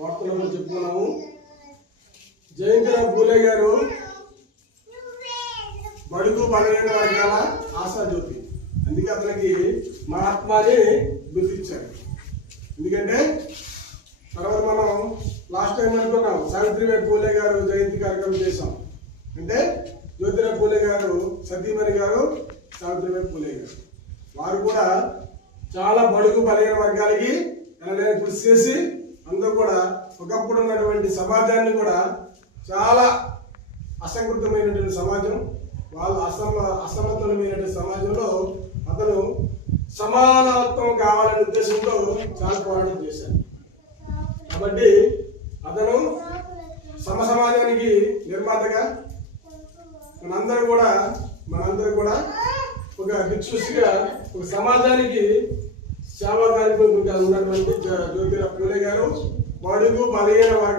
వార్తల్లో చెప్పుకున్నాము. జయంతిరావు పూలే గారు బడుగు బలహీన వర్గాల ఆశాజ్యోతి. అందుకే అతనికి మహాత్మాని గుర్తించారు. ఎందుకంటే తర్వాత మనం లాస్ట్ టైం అనుకున్నాం సావిత్రిబాయి పూలే గారు జయంతి కార్యక్రమం చేశాం. అంటే జ్యోతిరావు పూలే గారు సతీమణి గారు సావిత్రిబాయి పూలే గారు వారు కూడా చాలా బడుగు బలహీన వర్గాలకి ఎనలేని కృషి చేసి అందరూ కూడా ఒకప్పుడు ఉన్నటువంటి సమాజాన్ని కూడా చాలా అసంకృతమైనటువంటి సమాజం, వాళ్ళ అసమతులమైనటువంటి సమాజంలో అతను సమానత్వం కావాలనే ఉద్దేశంతో చాలా పోరాటం చేశారు. కాబట్టి అతను సమాజానికి నిర్మాతగా మనందరూ కూడా ఒక దిక్సూచిగా ఒక సమాజానికి సేవా కార్యక్రమం ఉన్నటువంటి జ్యోతిరావు పూలే గారు బడుగు బలహీన వర్గాల